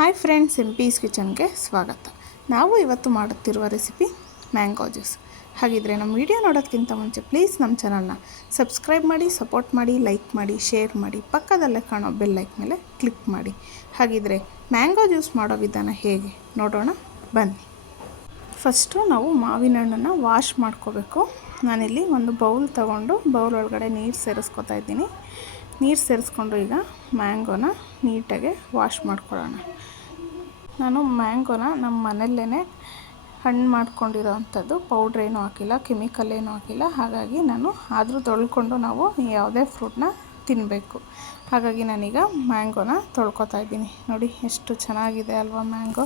Hi friends, M piece ಕಿಚನ್ಗೆ ಸ್ವಾಗತ. ನಾವು ಇವತ್ತು ಮಾಡುತ್ತಿರುವ ರೆಸಿಪಿ ಮ್ಯಾಂಗೋ ಜ್ಯೂಸ್. ಹಾಗಿದ್ರೆ ನಮ್ಮ ವಿಡಿಯೋ ನೋಡೋದಕ್ಕಿಂತ ಮುಂಚೆ ಪ್ಲೀಸ್ ನಮ್ಮ ಚಾನಲ್ನ ಸಬ್ಸ್ಕ್ರೈಬ್ ಮಾಡಿ, ಸಪೋರ್ಟ್ ಮಾಡಿ, ಲೈಕ್ ಮಾಡಿ, ಶೇರ್ ಮಾಡಿ, ಪಕ್ಕದಲ್ಲೇ ಕಾಣೋ ಬೆಲ್ ಲೈಕ್ ಮೇಲೆ ಕ್ಲಿಕ್ ಮಾಡಿ. ಹಾಗಿದ್ರೆ ಮ್ಯಾಂಗೋ ಜ್ಯೂಸ್ ಮಾಡೋ ವಿಧಾನ ಹೇಗೆ? ನೋಡೋಣ, ಬನ್ನಿ. ಫಸ್ಟು ನಾವು ಮಾವಿನ ಹಣ್ಣನ್ನು ವಾಶ್ ಮಾಡ್ಕೋಬೇಕು. ನಾನಿಲ್ಲಿ ಒಂದು ಬೌಲ್ ತಗೊಂಡು ಬೌಲ್ ಒಳಗಡೆ ನೀರು ಸೇರಿಸ್ಕೊತಾ ಇದ್ದೀನಿ. ನೀರು ಸೇರಿಸ್ಕೊಂಡು ಈಗ ಮ್ಯಾಂಗೋನ ನೀಟಾಗಿ ವಾಶ್ ಮಾಡ್ಕೊಳ್ಳೋಣ. ನಾನು ಮ್ಯಾಂಗೋನ ನಮ್ಮ ಮನೆಯಲ್ಲೇ ಹಣ್ಣು ಮಾಡ್ಕೊಂಡಿರೋ ಅಂಥದ್ದು. ಪೌಡ್ರ್ ಏನೂ ಹಾಕಿಲ್ಲ, ಕೆಮಿಕಲ್ ಏನೂ ಹಾಕಿಲ್ಲ. ಹಾಗಾಗಿ ನಾನು ಆದರೂ ತೊಳ್ಕೊಂಡು ನಾವು ಯಾವುದೇ ಫ್ರೂಟ್ನ ತಿನ್ನಬೇಕು ಹಾಗಾಗಿ ನಾನೀಗ ಮ್ಯಾಂಗೋನ ತೊಳ್ಕೊತಾ ಇದ್ದೀನಿ. ನೋಡಿ ಎಷ್ಟು ಚೆನ್ನಾಗಿದೆ ಅಲ್ವಾ ಮ್ಯಾಂಗೋ.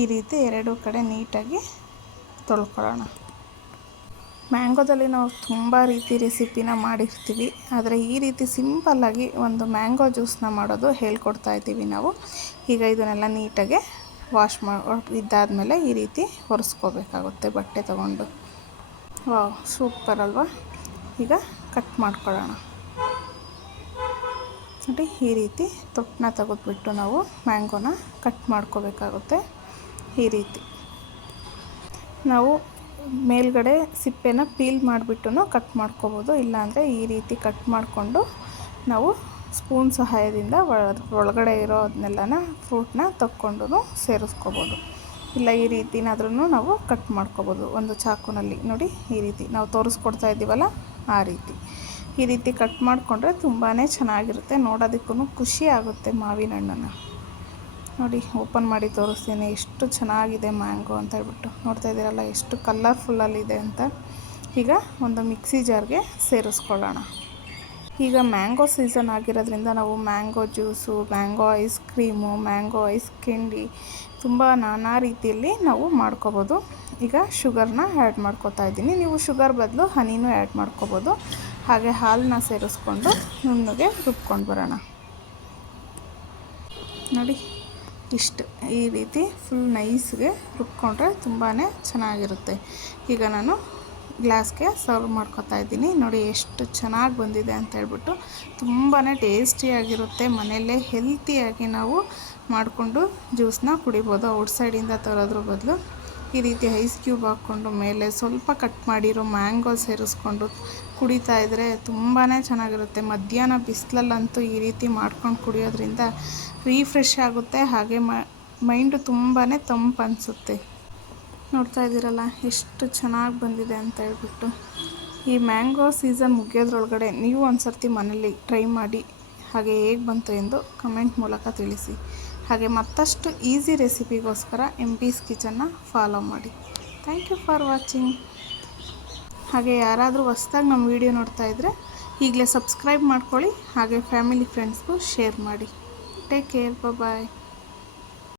ಈ ರೀತಿ ಎರಡೂ ಕಡೆ ನೀಟಾಗಿ ತೊಳ್ಕೊಳ್ಳೋಣ. ಮ್ಯಾಂಗೋದಲ್ಲಿ ನಾವು ತುಂಬ ರೀತಿ ರೆಸಿಪಿನ ಮಾಡಿರ್ತೀವಿ. ಆದರೆ ಈ ರೀತಿ ಸಿಂಪಲ್ಲಾಗಿ ಒಂದು ಮ್ಯಾಂಗೋ ಜ್ಯೂಸನ್ನ ಮಾಡೋದು ಹೇಳ್ಕೊಡ್ತಾ ಇದ್ದೀವಿ ನಾವು. ಈಗ ಇದನ್ನೆಲ್ಲ ನೀಟಾಗಿ ವಾಶ್ ಮಾಡಿ ಇದ್ದಾದಮೇಲೆ ಈ ರೀತಿ ಒರೆಸ್ಕೋಬೇಕಾಗುತ್ತೆ ಬಟ್ಟೆ ತಗೊಂಡು. ವಾವ್, ಸೂಪರ್ ಅಲ್ವಾ? ಈಗ ಕಟ್ ಮಾಡ್ಕೊಳ್ಳೋಣ. ನೋಡಿ, ಈ ರೀತಿ ತೊಟ್ಟನ್ನ ತೆಗೆದ್ಬಿಟ್ಟು ನಾವು ಮ್ಯಾಂಗೋನ ಕಟ್ ಮಾಡ್ಕೋಬೇಕಾಗುತ್ತೆ. ಈ ರೀತಿ. ನಾವು ಮೇಲ್ಗಡೆ ಸಿಪ್ಪೆನ ಪೀಲ್ ಮಾಡಿಬಿಟ್ಟು ಕಟ್ ಮಾಡ್ಕೋಬೋದು. ಇಲ್ಲಾಂದರೆ ಈ ರೀತಿ ಕಟ್ ಮಾಡಿಕೊಂಡು ನಾವು ಸ್ಪೂನ್ ಸಹಾಯದಿಂದ ಒಳಗಡೆ ಇರೋ ಅದನ್ನೆಲ್ಲನ ಫ್ರೂಟ್ನ ತಕ್ಕೊಂಡು ಸೇರಿಸ್ಕೋಬೋದು. ಇಲ್ಲ ಈ ರೀತಿನಾದ್ರೂ ನಾವು ಕಟ್ ಮಾಡ್ಕೋಬೋದು. ಒಂದು ಚಾಕುನಲ್ಲಿ ನೋಡಿ ಈ ರೀತಿ. ನಾವು ತೋರಿಸ್ಕೊಡ್ತಾ ಇದ್ದೀವಲ್ಲ ಆ ರೀತಿ. ಈ ರೀತಿ ಕಟ್ ಮಾಡಿಕೊಂಡ್ರೆ ತುಂಬಾ ಚೆನ್ನಾಗಿರುತ್ತೆ. ನೋಡೋದಕ್ಕೂ ಖುಷಿ ಆಗುತ್ತೆ ಮಾವಿನ ಹಣ್ಣನ್ನು ನೋಡಿ, ಓಪನ್ ಮಾಡಿ ತೋರಿಸ್ತೀನಿ. ಎಷ್ಟು ಚೆನ್ನಾಗಿದೆ ಮ್ಯಾಂಗೋ ಅಂತ ಹೇಳ್ಬಿಟ್ಟು. ನೋಡ್ತಾ ಇದ್ದೀರಲ್ಲ, ಎಷ್ಟು ಕಲರ್ಫುಲ್ಲಲ್ಲಿದೆ ಅಂತ. ಈಗ ಒಂದು ಮಿಕ್ಸಿ ಜಾರ್ಗೆ ಸೇರಿಸ್ಕೊಳ್ಳೋಣ. ಈಗ ಮ್ಯಾಂಗೋ ಸೀಸನ್ ಆಗಿರೋದ್ರಿಂದ ನಾವು mango juice, mango ice cream, mango ice candy ತುಂಬ ನಾನಾ ರೀತಿಯಲ್ಲಿ ನಾವು ಮಾಡ್ಕೋಬೋದು. ಈಗ ಶುಗರ್ನ ಆ್ಯಡ್ ಮಾಡ್ಕೋತಾ ಇದ್ದೀನಿ. ನೀವು ಶುಗರ್ ಬದಲು ಹನಿನೂ ಆ್ಯಡ್ ಮಾಡ್ಕೋಬೋದು. ಹಾಗೆ ಹಾಲನ್ನ ಸೇರಿಸ್ಕೊಂಡು ನುಣ್ಣಗೆ ರುಬ್ಕೊಂಡು ಬರೋಣ. ನೋಡಿ ಇಷ್ಟು ಈ ರೀತಿ ಫುಲ್ ನೈಸ್ಗೆ ರುಬ್ಕೊಂಡ್ರೆ ತುಂಬಾ ಚೆನ್ನಾಗಿರುತ್ತೆ. ಈಗ ನಾನು ಗ್ಲಾಸ್ಗೆ ಸರ್ವ್ ಮಾಡ್ಕೊತಾ ಇದ್ದೀನಿ. ನೋಡಿ ಎಷ್ಟು ಚೆನ್ನಾಗಿ ಬಂದಿದೆ ಅಂತ ಹೇಳ್ಬಿಟ್ಟು ತುಂಬಾ ಟೇಸ್ಟಿಯಾಗಿರುತ್ತೆ ಮನೆಯಲ್ಲೇ ಹೆಲ್ತಿಯಾಗಿ ನಾವು ಮಾಡಿಕೊಂಡು ಜ್ಯೂಸನ್ನ ಕುಡಿಬೋದು. ಔಟ್ಸೈಡಿಂದ ತರೋದ್ರ ಬದಲು ಈ ರೀತಿ ಐಸ್ ಕ್ಯೂಬ್ ಹಾಕ್ಕೊಂಡು ಮೇಲೆ ಸ್ವಲ್ಪ ಕಟ್ ಮಾಡಿರೋ ಮ್ಯಾಂಗೋ ಸೇರಿಸ್ಕೊಂಡು ಕುಡಿತಾ ಇದ್ದರೆ ತುಂಬಾ ಚೆನ್ನಾಗಿರುತ್ತೆ. ಮಧ್ಯಾಹ್ನ ಬಿಸಿಲಲ್ಲಂತೂ ಈ ರೀತಿ ಮಾಡ್ಕೊಂಡು ಕುಡಿಯೋದ್ರಿಂದ ರೀಫ್ರೆಶ್ ಆಗುತ್ತೆ. ಹಾಗೆ ಮೈಂಡು ತುಂಬಾ ತಂಪು ಅನಿಸುತ್ತೆ. ನೋಡ್ತಾ ಇದ್ದೀರಲ್ಲ, ಎಷ್ಟು ಚೆನ್ನಾಗಿ ಬಂದಿದೆ ಅಂತ ಹೇಳ್ಬಿಟ್ಟು. ಈ ಮ್ಯಾಂಗೋ ಸೀಸನ್ ಮುಗಿಯೋದ್ರೊಳಗಡೆ ನೀವು ಒಂದು ಸರ್ತಿ ಮನೇಲಿ ಟ್ರೈ ಮಾಡಿ, ಹಾಗೆ ಹೇಗೆ ಬಂತು ಎಂದು ಕಮೆಂಟ್ ಮೂಲಕ ತಿಳಿಸಿ. ಹಾಗೆ ಮತ್ತಷ್ಟು ಈಸಿ ರೆಸಿಪಿಗೋಸ್ಕರ ಎಂ ಪೀಸ್ ಕಿಚನ್ನ ಫಾಲೋ ಮಾಡಿ. Thank you for watching. ಹಾಗೆ ಯಾರಾದರೂ ಹೊಸ್ದಾಗಿ ನಮ್ಮ ವೀಡಿಯೋ ನೋಡ್ತಾ ಇದ್ದರೆ ಈಗಲೇ ಸಬ್ಸ್ಕ್ರೈಬ್ ಮಾಡ್ಕೊಳ್ಳಿ, ಹಾಗೆ ಫ್ಯಾಮಿಲಿ ಫ್ರೆಂಡ್ಸ್ಗೂ ಶೇರ್ ಮಾಡಿ. Take care bye